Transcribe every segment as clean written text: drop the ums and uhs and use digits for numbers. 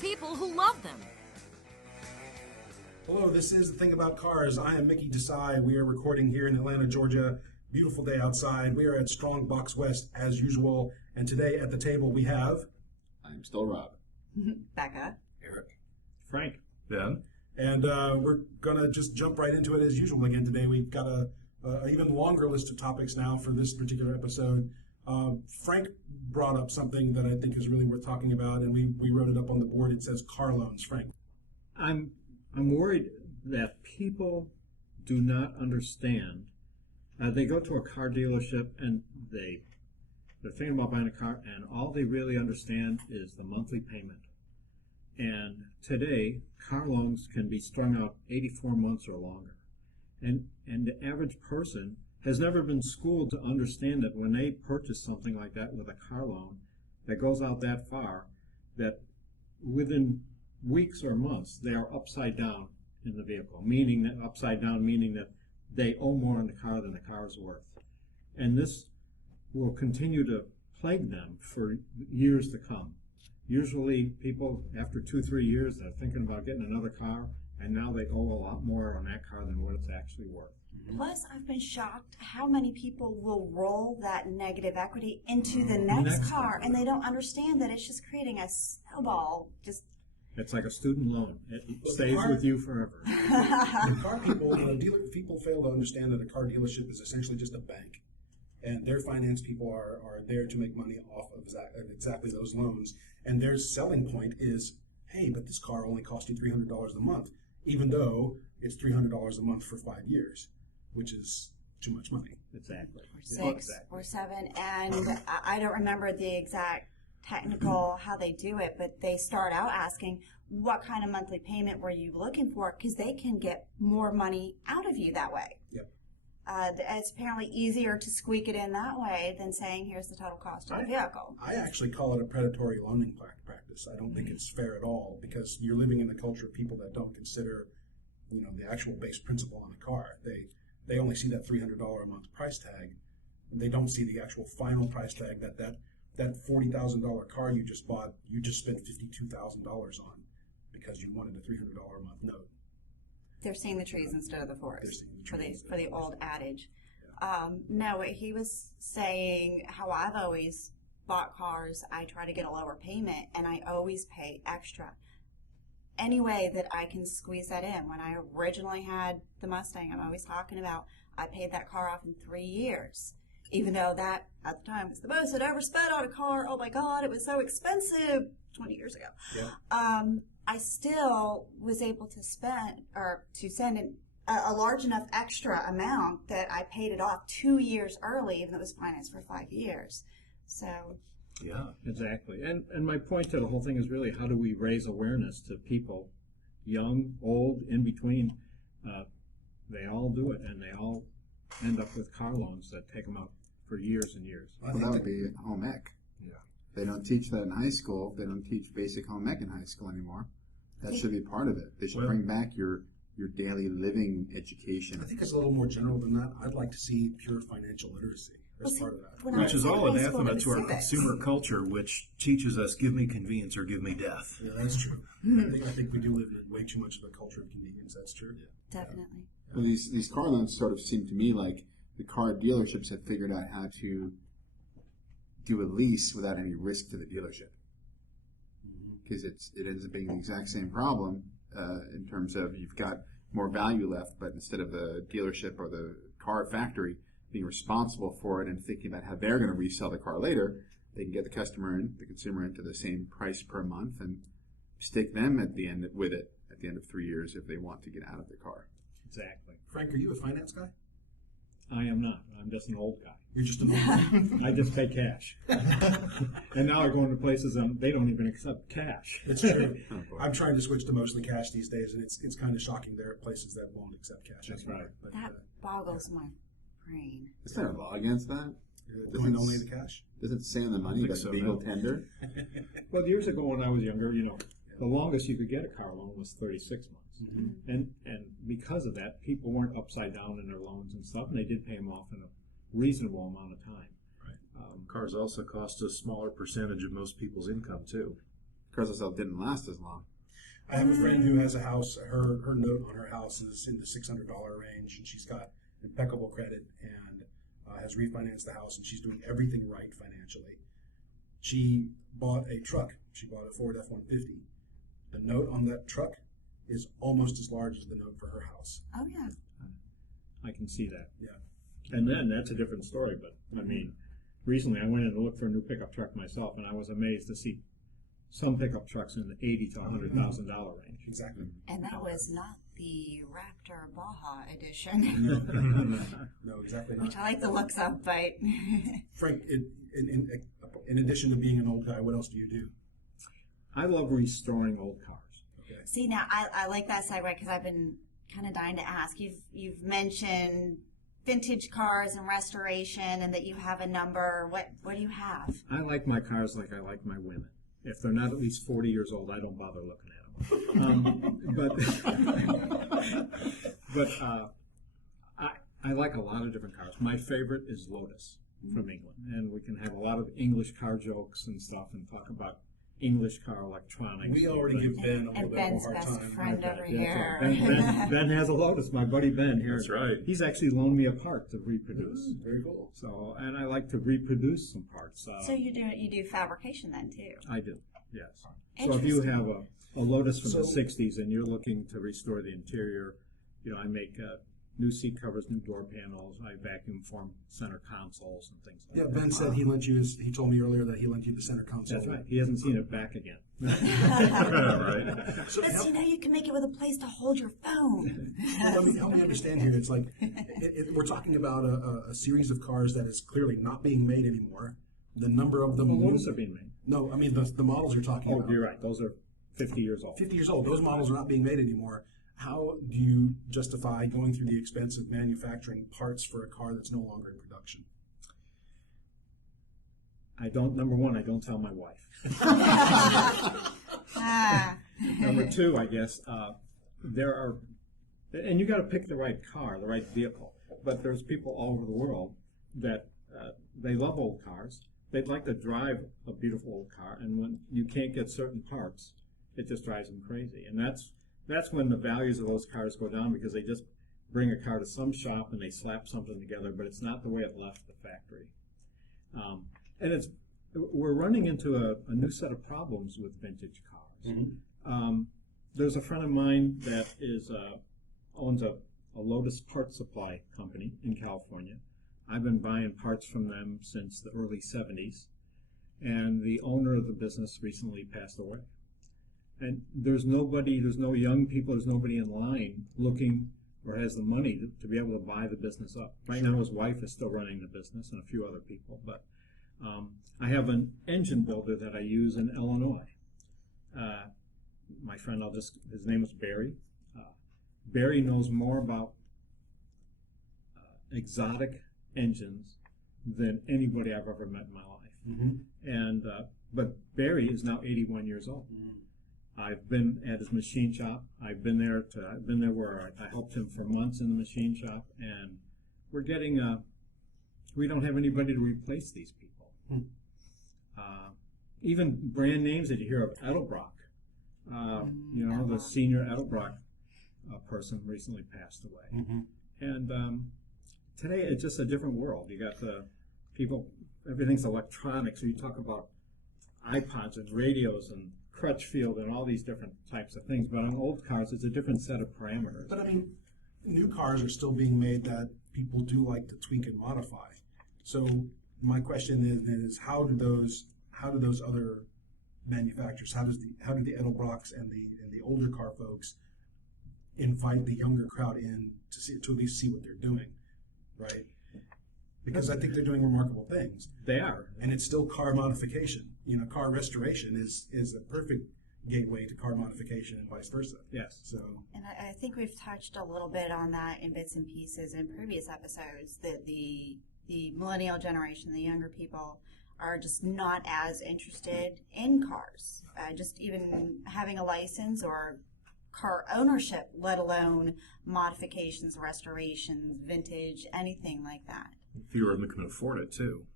people who love them. Hello, this is The Thing About Cars. I am Mickey Desai. We are recording here in Atlanta, Georgia. Beautiful day outside. We are at Strong Box West as usual. And today at the table we have... I'm still Rob. Beka. Eric. Frank. Ben. And we're going to just jump right into it as usual again today. We've got a even longer list of topics now for this particular episode. Frank brought up something that I think is really worth talking about, and we wrote it up on the board. It says car loans. Frank. I'm worried that people do not understand. They go to a car dealership and they're thinking about buying a car, and all they really understand is the monthly payment. And today, car loans can be strung out 84 months or longer. And the average person has never been schooled to understand that when they purchase something like that with a car loan that goes out that far, that within weeks or months they are upside down in the vehicle, meaning that they owe more on the car than the car is worth. And this will continue to plague them for years to come. Usually people, after 2-3 years, they're thinking about getting another car, and now they owe a lot more on that car than what it's actually worth. Plus, I've been shocked how many people will roll that negative equity into the next car, and they don't understand that it's just creating a snowball. It's like a student loan. It stays with you forever. The car people, people fail to understand that a car dealership is essentially just a bank. And their finance people are there to make money off of exactly those loans. And their selling point is, hey, but this car only cost you $300 a month, even though it's $300 a month for 5 years, which is too much money. Exactly. Or 6 or 7. And I don't remember the exact technical how they do it, but they start out asking, what kind of monthly payment were you looking for? Because they can get more money out of you that way. Yep. It's apparently easier to squeak it in that way than saying, here's the total cost of the vehicle. I actually call it a predatory loaning practice. I don't think it's fair at all, because you're living in a culture of people that don't consider, the actual base principle on a car. They only see that $300 a month price tag. They don't see the actual final price tag that $40,000 car you just bought, you just spent $52,000 on because you wanted a $300 a month note. They're seeing the trees instead of the forest, for the old adage. Yeah. No, he was saying how I've always bought cars, I try to get a lower payment, and I always pay extra. Any way that I can squeeze that in. When I originally had the Mustang, I'm always talking about, I paid that car off in 3 years. Even though that, at the time, was the most I'd ever spent on a car. Oh my God, it was so expensive 20 years ago. Yeah. I still was able to send in a large enough extra amount that I paid it off 2 years early, even though it was financed for 5 years. So. Yeah, exactly. And my point to the whole thing is really, how do we raise awareness to people, young, old, in between? They all do it, and they all end up with car loans that take them out for years and years. Well, that would be home ec. Yeah. They don't teach that in high school. They don't teach basic home ec in high school anymore. That should be part of it. They should bring back your daily living education. I think it's a little more general than that. I'd like to see pure financial literacy as part of that. Which is all anathema to our consumer culture, which teaches us, give me convenience or give me death. Yeah, that's true. I think we do live in way too much of a culture of convenience. That's true. Yeah. Definitely. Well, these car loans sort of seem to me like the car dealerships have figured out how to do a lease without any risk to the dealership. Because it ends up being the exact same problem in terms of you've got more value left, but instead of the dealership or the car factory being responsible for it and thinking about how they're going to resell the car later, they can get the consumer into the same price per month and stick them at the end of 3 years if they want to get out of the car. Exactly. Frank, are you a finance guy? I am not. I'm just an old guy. You're just an old guy. I just pay cash. And now I go into places and they don't even accept cash. It's true. I'm trying to switch to mostly cash these days, and it's kind of shocking. There are places that won't accept cash. That's anymore. right. But, That boggles my brain. Is there a law against that? Going only the cash? Does it say on the money that legal tender? Well, years ago when I was younger, the longest you could get a car loan was 36 months. Mm-hmm. And because of that, people weren't upside down in their loans and stuff, and they did pay them off in a reasonable amount of time. Right. Cars also cost a smaller percentage of most people's income, too. cars I sell didn't last as long. I have a friend who has a house. Her note on her house is in the $600 range, and she's got impeccable credit and has refinanced the house, and she's doing everything right financially. She bought a truck. She bought a Ford F-150. The note on that truck is almost as large as the note for her house. Oh yeah. I can see that. Yeah. And then that's a different story. But I mean, recently I went in to look for a new pickup truck myself, and I was amazed to see some pickup trucks in the $80,000 to $100,000 range. Exactly. And that was not the Raptor Baja edition, No, exactly which not. I like the looks of, but Frank, in addition to being an old guy, what else do you do? I love restoring old cars. Okay. see now I like that segue because I've been kind of dying to ask. You've mentioned vintage cars and restoration, and that you have a number. What do you have? I like my cars like I like my women. If they're not at least 40 years old, I don't bother looking at them. I like a lot of different cars. My favorite is Lotus from England, and we can have a lot of English car jokes and stuff and talk about English car electronics. We already give Ben a little And bit Ben's more hard best time. friend over That's here. right. Ben has a Lotus, my buddy Ben here. That's right. He's actually loaned me a part to reproduce. Very cool. So, and I like to reproduce some parts. So you do fabrication then too. I do, yes. So if you have a Lotus from the So- 60s and you're looking to restore the interior, I make new seat covers, new door panels. I vacuum form center consoles and things like Yeah, that. Ben said he told me earlier that he lent you the center console. That's right. He hasn't seen it back again. Right. So But you can make it with a place to hold your phone. help me understand here. It's like we're talking about a series of cars that is clearly not being made anymore. The number of them. Well, Lotus are being made. No, I mean the models you're talking Oh, about. you're right. Those are 50 years old. 50 years old. Those models are not being made anymore. How do you justify going through the expense of manufacturing parts for a car that's no longer in production? Number one, I don't tell my wife. Number two, I guess, there are, and you got to pick the right car, the right vehicle. But there's people all over the world that they love old cars. They'd like to drive a beautiful old car, and when you can't get certain parts, it just drives them crazy. And that's when the values of those cars go down, because they just bring a car to some shop and they slap something together, but it's not the way it left the factory. And we're running into a new set of problems with vintage cars. Mm-hmm. There's a friend of mine that owns a Lotus parts supply company in California. I've been buying parts from them since the early 70s, and the owner of the business recently passed away. And there's no young people, there's nobody in line looking or has the money to be able to buy the business up. Right now his wife is still running the business and a few other people, but I have an engine builder that I use in Illinois. My friend, his name is Barry. Barry knows more about exotic engines than anybody I've ever met in my life. Mm-hmm. But Barry is now 81 years old. I've been at his machine shop. I've been there where I helped him for months in the machine shop, and we're getting we don't have anybody to replace these people. Even brand names that you hear of, Edelbrock. The senior Edelbrock person recently passed away. Mm-hmm. And today it's just a different world. You got the people, everything's electronic, so you talk about iPods and radios and Crutchfield and all these different types of things. But on old cars, it's a different set of parameters. But I mean, new cars are still being made that people do like to tweak and modify. So my question is how do those other manufacturers, how do the Edelbrocks and the older car folks invite the younger crowd in to at least see what they're doing, right? Because I think they're doing remarkable things. They are. And it's still car modification. Car restoration is a perfect gateway to car modification and vice versa. Yes. So. And I think we've touched a little bit on that in bits and pieces in previous episodes, that the millennial generation, the younger people, are just not as interested in cars. Just even having a license or car ownership, let alone modifications, restorations, vintage, anything like that. Fewer of them can afford it too.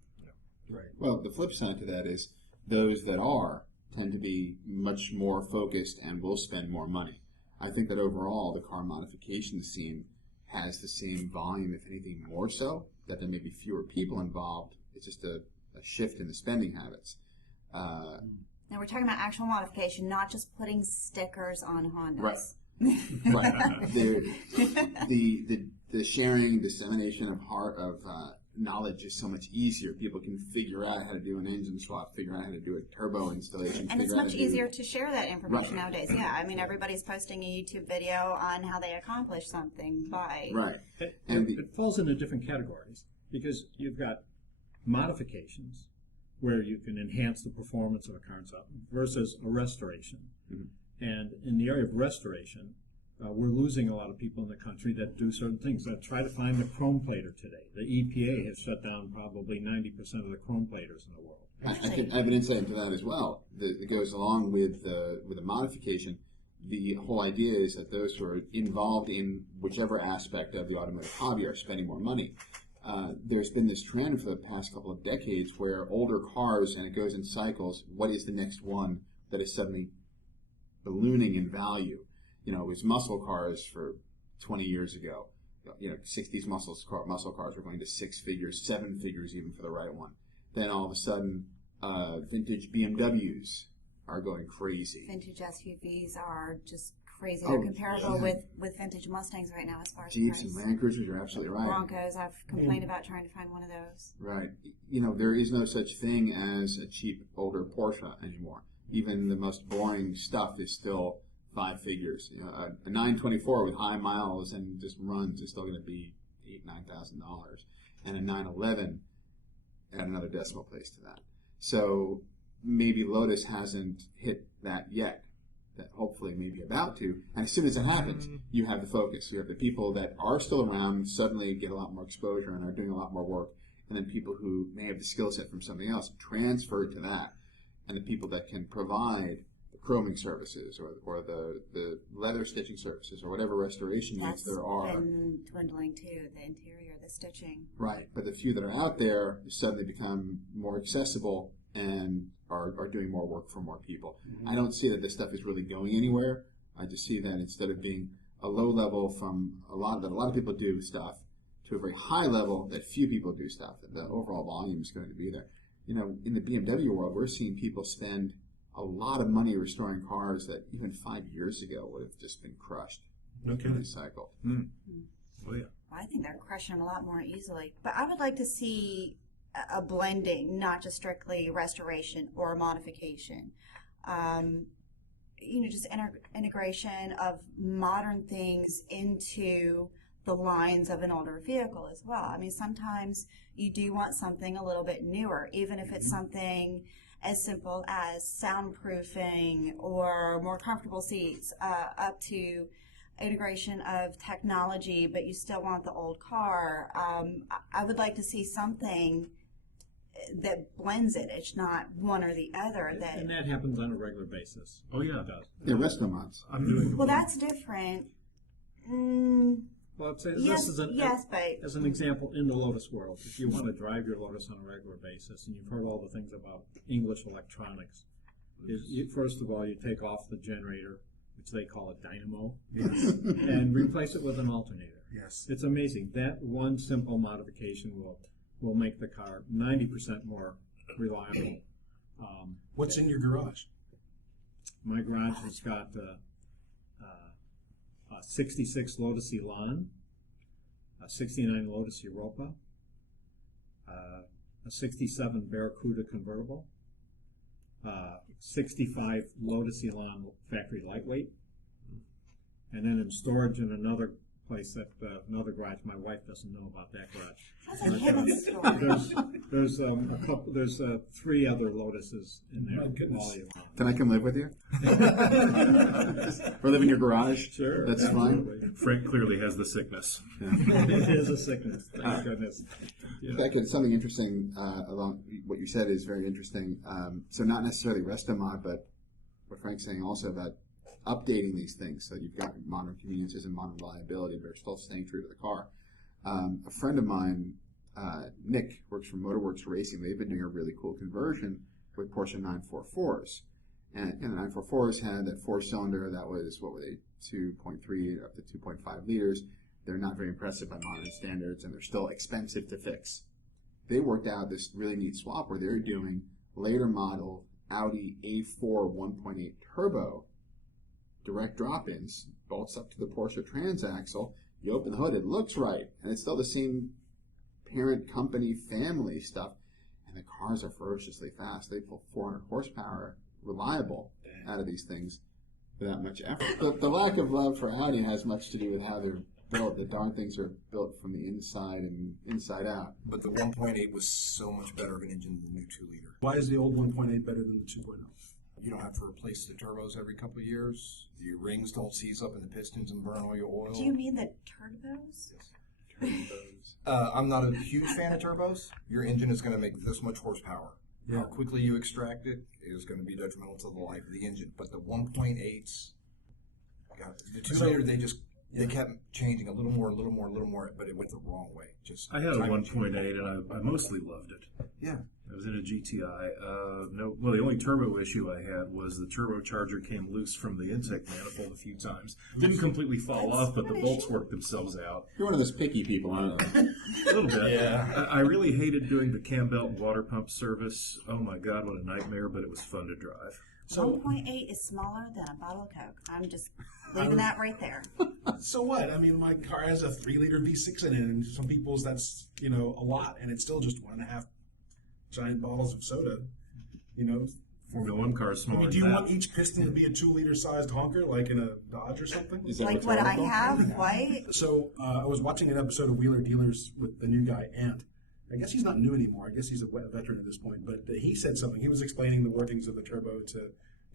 Right. Well, the flip side to that is those that are tend to be much more focused and will spend more money. I think that overall the car modification scene has the same volume, if anything more so, that there may be fewer people involved. It's just a shift in the spending habits. Now we're talking about actual modification, not just putting stickers on Hondas. Right. Right. The sharing, dissemination of knowledge is so much easier. People can figure out how to do an engine swap, figure out how to do a turbo installation. And it's much easier to share that information nowadays. Yeah, I mean, everybody's posting a YouTube video on how they accomplish something by... Right. It falls into different categories because you've got modifications where you can enhance the performance of a car and stuff versus a restoration. Mm-hmm. And in the area of restoration, we're losing a lot of people in the country that do certain things. Try to find the chrome plater today. The EPA has shut down probably 90% of the chrome platers in the world. I have an insight into that as well that goes along with the modification. The whole idea is that those who are involved in whichever aspect of the automotive hobby are spending more money. There's been this trend for the past couple of decades where older cars, and it goes in cycles, what is the next one that is suddenly ballooning in value? You know, it was muscle cars for 20 years ago. You know, 60s muscle cars were going to 6 figures, 7 figures even for the right one. Then all of a sudden, vintage BMWs are going crazy. Vintage SUVs are just crazy. They're comparable with vintage Mustangs right now as far as Jeeps price. and Land Cruisers, you're absolutely right. Broncos, I've complained about trying to find one of those. Right. You know, there is no such thing as a cheap older Porsche anymore. Even the most boring stuff is still 5 figures. You know, a 924 with high miles and just runs is still going to be $8,000-9,000, and a 911 add another decimal place to that. So maybe Lotus hasn't hit that yet. That hopefully may be about to. And as soon as it happens, you have the focus. You have the people that are still around suddenly get a lot more exposure and are doing a lot more work, and then people who may have the skill set from something else transfer to that, and the people that can provide chroming services or the leather stitching services or whatever restoration needs there are. That's been dwindling too, the interior, the stitching. Right, but the few that are out there suddenly become more accessible and are doing more work for more people. Mm-hmm. I don't see that this stuff is really going anywhere. I just see that instead of being a low level from a lot of people do stuff to a very high level that few people do stuff, that the overall volume is going to be there. You know, in the BMW world, we're seeing people spend a lot of money restoring cars that even 5 years ago would have just been crushed. Okay. Recycled. Mm. Oh, yeah. I think they're crushing a lot more easily. But I would like to see a blending, not just strictly restoration or modification. You know, just integration of modern things into the lines of an older vehicle as well. I mean, sometimes you do want something a little bit newer, even if it's something as simple as soundproofing or more comfortable seats, up to integration of technology, but you still want the old car. I would like to see something that blends it. It's not one or the other. And that happens on a regular basis. Oh, yeah. It does. Yeah, resto mods. I'm doing Well, that's different. Well, I'd say Yes, this is yes, but as an example in the Lotus world. If you want to drive your Lotus on a regular basis, and you've heard all the things about English electronics, first of all, you take off the generator, which they call a dynamo, and replace it with an alternator. Yes. It's amazing. That one simple modification will make the car 90% more reliable. What's in your garage? My garage has got a 66 Lotus Elan, a 69 Lotus Europa, a 67 Barracuda convertible, 65 Lotus Elan factory lightweight, and then in storage in another place, another garage. My wife doesn't know about that garage. that's a hidden story. There's 3 other Lotuses in there. My goodness. all year long. Can I come live with you? Or live in your garage? Sure, That's absolutely. fine. Frank clearly has the sickness. It is a sickness. Thank goodness. Yeah. Becca, something interesting along what you said is very interesting. So not necessarily resto mod, but what Frank's saying also about updating these things so you've got modern conveniences and modern reliability, but are still staying true to the car. A friend of mine, Nick, works for Motorworks Racing. They've been doing a really cool conversion with Porsche 944s. And the 944s had that 4-cylinder that was, what were they, 2.3 up to 2.5 liters. They're not very impressive by modern standards, and they're still expensive to fix. They worked out this really neat swap where they're doing later model Audi A4 1.8 turbo direct drop-ins, bolts up to the Porsche transaxle. You open the hood, it looks right, and it's still the same parent company family stuff, and the cars are ferociously fast. They pull 400 horsepower reliable out of these things without much effort. The lack of love for Audi has much to do with how they're built. The darn things are built from the inside and inside out. But the 1.8 was so much better of an engine than the new 2-liter. Why is the old 1.8 better than the 2.0? You don't have to replace the turbos every couple of years. Your rings don't seize up in the pistons and burn all your oil. Do you mean the turbos? I'm not a huge fan of turbos. Your engine is going to make this much horsepower. Yeah. How quickly you extract it is going to be detrimental to the life of the engine. But the 1.8s, the 2-liter, they kept changing a little more, but it went the wrong way. I had a 1.8 and I mostly loved it. Yeah. I was in a GTI. The only turbo issue I had was the turbocharger came loose from the intake manifold a few times. Didn't completely fall off, but the bolts worked themselves out. You're one of those picky people, aren't you? A little bit. Yeah. I really hated doing the cam belt and water pump service. Oh my God, what a nightmare! But it was fun to drive. So 1.8 is smaller than a bottle of Coke. I'm just leaving that right there. So what? I mean, my car has a 3-liter V6 in it, and some people's that's a lot, and it's still just 1.5 giant bottles of soda. Formula One car is I smaller. mean, do you than want that. each piston to be a 2-liter sized honker, like in a Dodge or something? Is that Like what what I you're have, white. So I was watching an episode of Wheeler Dealers with the new guy, Ant. I guess he's not new anymore. I guess he's a veteran at this point. But he said something. He was explaining the workings of the turbo to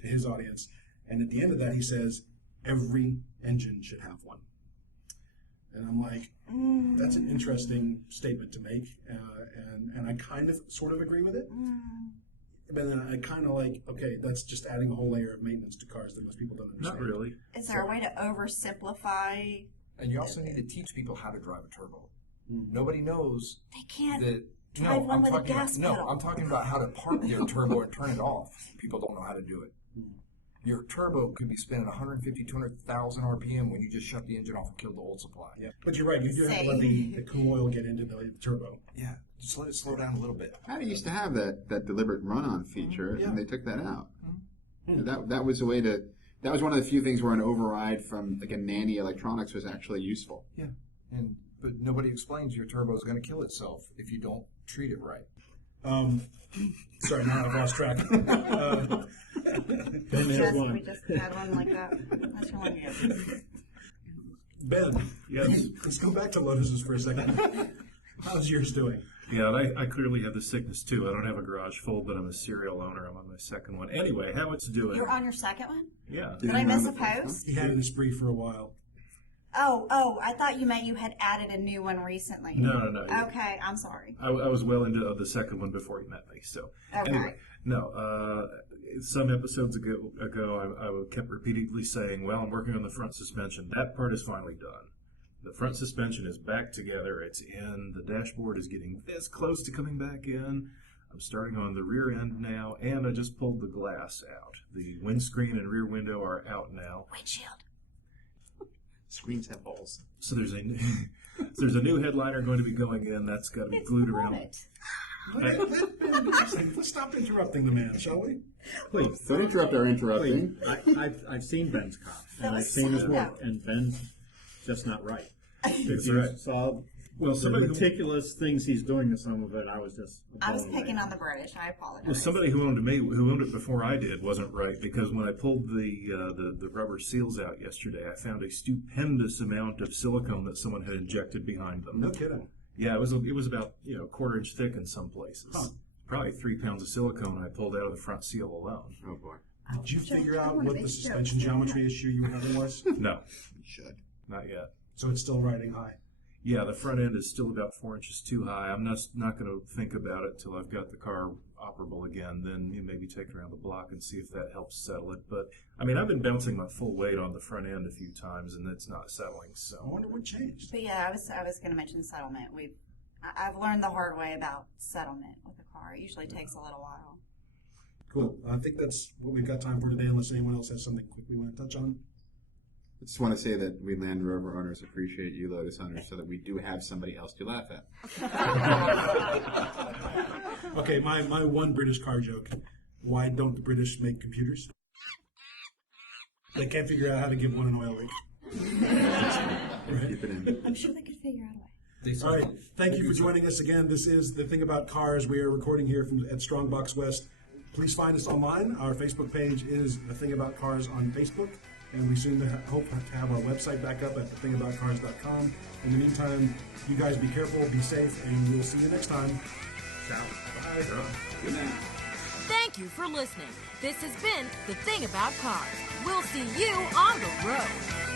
his audience. And at the end of that, he says, every engine should have one. And I'm like, that's an interesting statement to make. And I kind of sort of agree with it. But then I kind of like, okay, that's just adding a whole layer of maintenance to cars that most people don't understand. Not really. Is there a way to oversimplify? And you also need to teach people how to drive a turbo. Nobody knows They can't that. drive one with a gas pedal. No, I'm talking about how to park your turbo and turn it off. People don't know how to do it. Your turbo could be spinning 150, 200,000 RPM when you just shut the engine off and kill the old supply. Yeah, but you're right. You do have to let the cool oil get into the turbo. Yeah, just let it slow down a little bit. Audi used to have that deliberate run-on feature, Yeah. and they took that out. That was a way to. That was one of the few things where an override from like a nanny electronics was actually useful. Yeah, but nobody explains your turbo is going to kill itself if you don't treat it right. Sorry, now I've lost track. Ben has We one. just had one like that. That's the one you have. Ben, Yes. let's go back to Lotuses for a second. How's yours doing? Yeah, and I clearly have the sickness too. I don't have a garage full, but I'm a serial owner. I'm on my second one. Anyway, how it's doing? You're on your second one? Yeah. Did I miss a post? He had it in spree for a while. Oh, I thought you meant you had added a new one recently. No. Okay, I'm sorry. I was well into the second one before you met me. So Okay. anyway, no. Some episodes ago, I kept repeatedly saying, "Well, I'm working on the front suspension. That part is finally done. The front suspension is back together. It's in. The dashboard is getting this close to coming back in. I'm starting on the rear end now, and I just pulled the glass out. The windscreen and rear window are out now. Windshield. Screens have holes. So there's a new headliner going to be going in. That's got to be glued around. Let's stop interrupting the man, shall we? Please. Don't interrupt our interrupting. I've seen Ben's car, That and I've was seen his sad, work, though. and Ben's just not right. If That's you right. saw Well, the somebody who, meticulous things he's doing to some of it, I was just I was blown away. picking on the British. I apologize. well, somebody who owned it before I did wasn't right, because when I pulled the rubber seals out yesterday, I found a stupendous amount of silicone that someone had injected behind them. No kidding. Yeah, it was about a quarter inch thick in some places. Huh. Probably 3 pounds of silicone I pulled out of the front seal alone. Oh boy, Did you Joe, figure I out wanna what make the jokes. suspension geometry issue you were having was? No, you should. not yet. So it's still riding high. Yeah, the front end is still about 4 inches too high. I'm not going to think about it till I've got the car operable again. Then maybe take it around the block and see if that helps settle it. But I mean, I've been bouncing my full weight on the front end a few times, and it's not settling. I So wonder what changed. But yeah, I was going to mention settlement. I've learned the hard way about settlement with a car. It usually takes a little while. Cool. I think that's what we've got time for today, unless anyone else has something quick we want to touch on. I just want to say that we Land Rover owners appreciate you, Lotus owners, so that we do have somebody else to laugh at. Okay, my one British car joke. Why don't the British make computers? They can't figure out how to give one an oil rig. Right? Keep it in. I'm sure they could figure out a way. All right. Thank you for joining us again. This is The Thing About Cars. We are recording here at Strongbox West. Please find us online. Our Facebook page is The Thing About Cars on Facebook. And we soon hope to have our website back up at TheThingAboutCars.com. In the meantime, you guys be careful, be safe, and we'll see you next time. Ciao. Bye. Good night. Thank you for listening. This has been The Thing About Cars. We'll see you on the road.